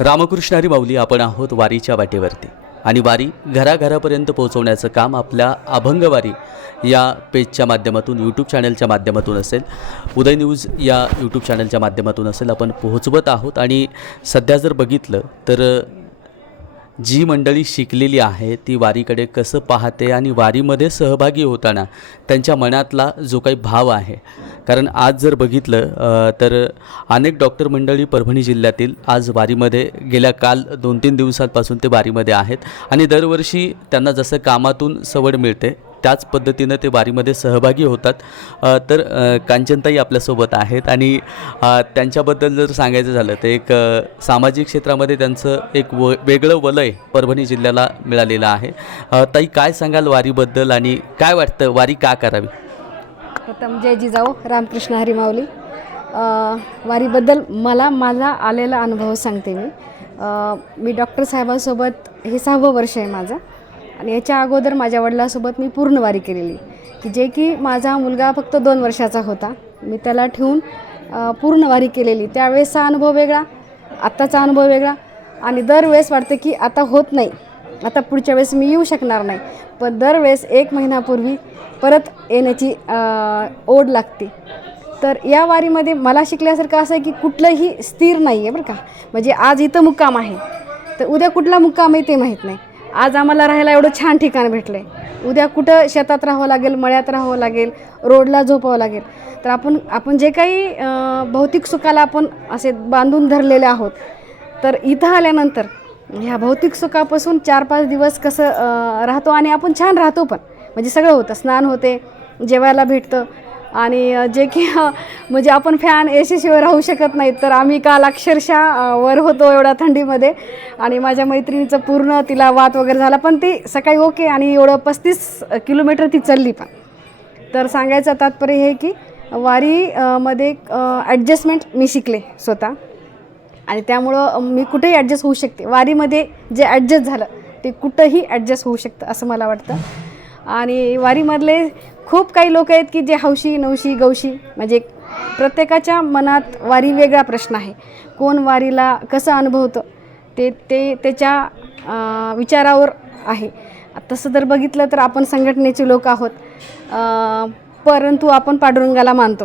रामकृष्ण हरी माऊली आपण आहोत वारीच्या वाटेवरती. आणि वारी घराघरापर्यंत पोहोचवण्याचं काम आपल्या अभंगवारी या पेजच्या माध्यमातून यूट्यूब चॅनलच्या माध्यमातून असेल. उदय न्यूज या यूट्यूब चॅनलच्या माध्यमातून असेल. आपण पोहोचवत आहोत. आणि सध्या जर बघितलं तर जी मंडळी शिकलेली आहे ती वारीकडे कसं पाहते आणि वारीमध्ये सहभागी होताना त्यांच्या मनातला जो काही भाव आहे. कारण आज जर बघितलं तर अनेक डॉक्टर मंडळी परभणी जिल्ह्यातील आज वारीमध्ये गेल्या काल दोन तीन दिवसांपासून ते वारीमध्ये आहेत आणि दरवर्षी त्यांना जसं कामातून सवड मिळते त्याच पद्धतीनं ते वारीमध्ये सहभागी होतात. तर कांचनताई आपल्यासोबत आहेत आणि त्यांच्याबद्दल जर सांगायचं झालं तर एक सामाजिक क्षेत्रामध्ये त्यांचं एक व वेगळं वलय परभणी जिल्ह्याला मिळालेलं आहे. ताई काय सांगाल वारीबद्दल आणि काय वाटतं? वारी का करावी? प्रथम जय जिजाऊ रामकृष्ण हरिमावली वारीबद्दल मला माझा आलेला अनुभव सांगते मी. मी डॉक्टर साहेबांसोबत हे सहावं वर्ष आहे माझं. आणि याच्या अगोदर माझ्या वडिलांसोबत मी पूर्ण वारी केलेली. की जे की माझा मुलगा फक्त दोन वर्षाचा होता. मी त्याला ठेवून पूर्णवारी पूर्ण वारी केलेली. त्यावेळेसचा अनुभव वेगळा आत्ताचा अनुभव वेगळा. आणि दरवेळेस वाटतं की आता होत नाही. आता पुढच्या वेळेस मी येऊ शकणार नाही. पण दरवेळेस एक महिन्यापूर्वी परत येण्याची ओढ लागते. तर या वारीमध्ये मला शिकल्यासारखं असं आहे की कुठलंही स्थिर नाही आहे बरं का. म्हणजे आज इथं मुक्काम आहे. तर उद्या कुठला मुक्काम आहे ते माहीत नाही. आज आम्हाला राहायला एवढं छान ठिकाण भेटलं आहे उद्या कुठं शेतात राहावं लागेल मळ्यात राहावं लागेल रोडला झोपावं लागेल. तर आपण आपण जे काही भौतिक सुखाला आपण असे बांधून धरलेले आहोत तर इथं आल्यानंतर ह्या भौतिक सुखापासून चार पाच दिवस कसं राहतो आणि आपण छान राहतो पण. म्हणजे सगळं होतं स्नान होते जेवायला भेटतं आणि जे की म्हणजे आपण फॅन एसीशिवाय राहू शकत नाहीत तर आम्ही काल अक्षरशः वर होतो एवढ्या थंडीमध्ये. आणि माझ्या मैत्रिणीचं पूर्ण तिला वात वगैरे झाला पण ती सकाळी ओके आणि एवढं पस्तीस किलोमीटर ती चालली पण. तर सांगायचं तात्पर्य हे की वारी मध्ये ॲडजस्टमेंट मी शिकले स्वतः. आणि त्यामुळं मी कुठेही ॲडजस्ट होऊ शकते. वारीमध्ये जे ॲडजस्ट झालं ते कुठंही ॲडजस्ट होऊ शकतं असं मला वाटतं. आणि वारीमधले खूप काही लोक आहेत की जे हौशी नवशी गौशी. म्हणजे प्रत्येकाच्या मनात वारी वेगळा प्रश्न आहे. कोण वारीला कसं अनुभवतं? ते ते त्याच्या विचारावर आहे. तसं जर बघितलं तर आपण संघटनेचे लोक आहोत. परंतु आपण पांडुरंगाला मानतो.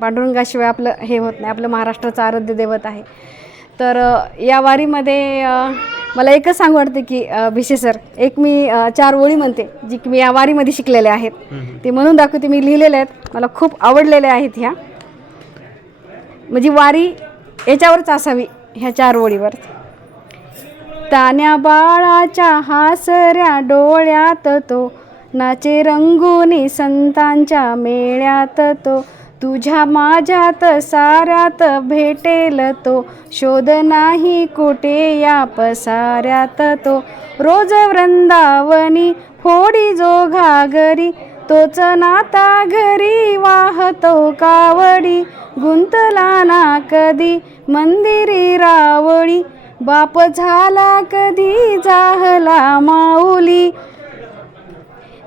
पांडुरंगाशिवाय आपलं हे होत नाही. आपलं महाराष्ट्राचं आराध्य दैवत आहे. तर या वारीमध्ये मला एकच सांगू वाटते की भिशे सर एक मी चार ओळी म्हणते जी की मी या वारीमध्ये शिकलेल्या आहेत. ते म्हणून दाखवते मी लिहिलेल्या आहेत. मला खूप आवडलेल्या आहेत ह्या. म्हणजे वारी याच्यावरच असावी ह्या चार ओळीवर. तान्या बाळाच्या हासऱ्या डोळ्यात तो नाचे रंगुनी संतांच्या मेळ्यात तो. तुझ्या माझ्यात साऱ्यात भेटेल तो. शोध नाही कुठे या पसाऱ्यात तो. रोज वृंदावनी फोडी जो घागरी तोच नाता घरी वाहतो कावडी. गुंतला ना कधी मंदिरी रावळी. बाप झाला कधी जाहला माऊली.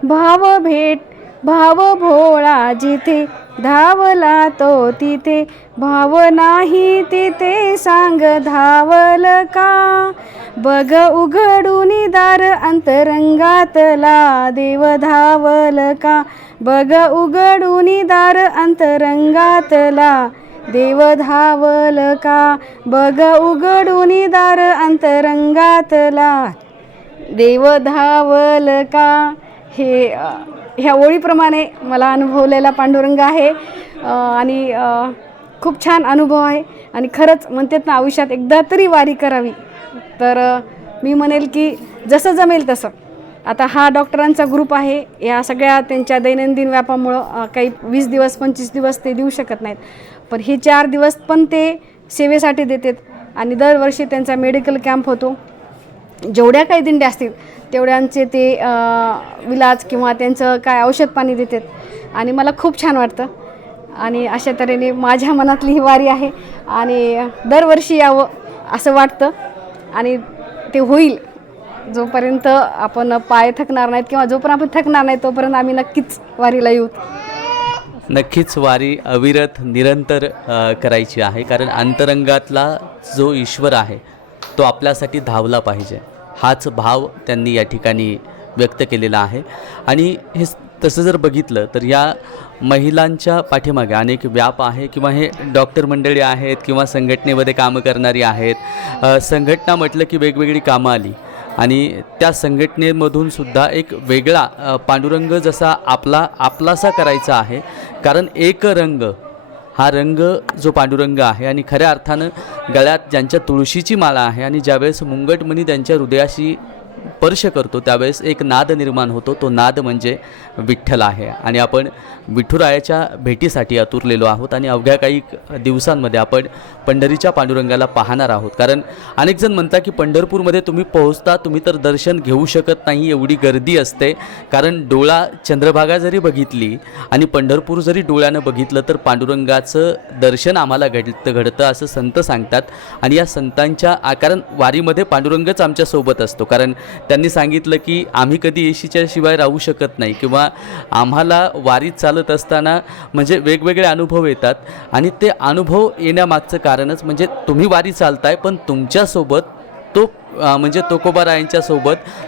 भाव भेट भाव भोळा जिथे धावला तो तिथे भाव नाही तिथे सांग धावल का? बघ उघडून दार अंतरंगातला देव धावल का? बघ उघडून दार अंतरंगातला देव धावल का? बघ उघडून दार अंतरंगातला देव धावल का? हे ह्या ओळीप्रमाणे मला अनुभवलेला पांडुरंग आहे. आणि खूप छान अनुभव आहे. आणि खरंच म्हणतात ना आयुष्यात एकदा तरी वारी करावी. तर मी म्हणेल की जसं जमेल तसं. आता हा डॉक्टरांचा ग्रुप आहे. या सगळ्या त्यांच्या दैनंदिन व्यापामुळं काही वीस दिवस पंचवीस दिवस ते देऊ शकत नाहीत. पण हे चार दिवस पण ते सेवेसाठी देतात. आणि दरवर्षी त्यांचा मेडिकल कॅम्प होतो. जेवढ्या काही दिंड्या असतील तेवढ्यांचे ते विलाज किंवा त्यांचं काय औषध पाणी देतात. आणि मला खूप छान वाटतं. आणि अशा तऱ्हेने माझ्या मनातली ही वारी आहे. आणि दरवर्षी यावं असं वाटतं. आणि ते होईल. जोपर्यंत आपण पाय थकणार नाहीत किंवा जोपर्यंत आपण थकणार नाही तोपर्यंत आम्ही नक्कीच वारीला येऊ. नक्कीच वारी अविरत निरंतर करायची आहे. कारण अंतरंगातला जो ईश्वर आहे तो आपल्यासाठी धावला पाहिजे. हाच भाव त्यांनी या ठिकाणी व्यक्त केलेला आहे. आणि हे तसं जर बघितलं तर या महिलांच्या पाठीमागे अनेक व्याप आहे किंवा हे डॉक्टर मंडळी आहेत किंवा संघटनेमध्ये कामं करणारी आहेत. संघटना म्हटलं की वेगवेगळी कामं आली. आणि त्या संघटनेमधून सुद्धा एक वेगळा पांडुरंग जसा आपला आपलासा करायचा आहे. कारण एक रंग हा रंग जो पांडुरंग आहे आणि खऱ्या अर्थानं गळ्यात ज्यांच्या तुळशीची माळा आहे आणि ज्यावेळेस मुंगटमणी त्यांच्या हृदयाशी स्पर्श करतो त्यावेळेस एक नाद निर्माण होतो. तो नाद म्हणजे विठ्ठल आहे. आणि आपण विठुरायाच्या भेटीसाठी आतुरलेलो आहोत आणि अवघ्या काही दिवसांमध्ये आपण पंढरीच्या पांडुरंगाला पाहणार आहोत. कारण अनेक जण म्हणतात की पंढरपूरमध्ये तुम्ही पोहोचता तुम्ही तर दर्शन घेऊ शकत नाही एवढी गर्दी असते. कारण डोळा चंद्रभागा जरी बघितली आणि पंढरपूर जरी डोळ्यानं बघितलं तर पांडुरंगाचं दर्शन आम्हाला घडतं घडतं असं संत सांगतात. आणि या संतांच्या कारण वारीमध्ये पांडुरंगच आमच्यासोबत असतो. कारण त्यांनी सांगितलं की आम्ही कधी एशीच्या शिवाय राहू शकत नाही किंवा आम्हाला वारीत चालत असताना म्हणजे वेगवेगळे अनुभव येतात आणि ते अनुभव येण्यामागचं कारणच म्हणजे तुम्ही वारी चालताय पण तुमच्यासोबत तो म्हणजे तुकोबारायांच्या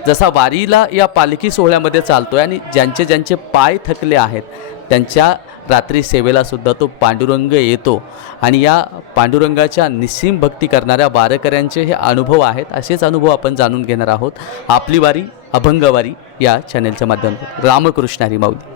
जसा वारीला या पालखी सोहळ्यामध्ये चालतोय आणि ज्यांचे ज्यांचे पाय थकले आहेत त्यांच्या रात्री सेवेला सुद्धा तो पांडुरंग येतो. आणि या पांडुरंगाच्या निस्सीम भक्ती करणाऱ्या वारकऱ्यांचे हे अनुभव आहेत असेच अनुभव आपण जाणून घेणार आहोत. आपली वारी अभंगवारी या चॅनेलच्या माध्यमातून. रामकृष्ण हरी माऊली.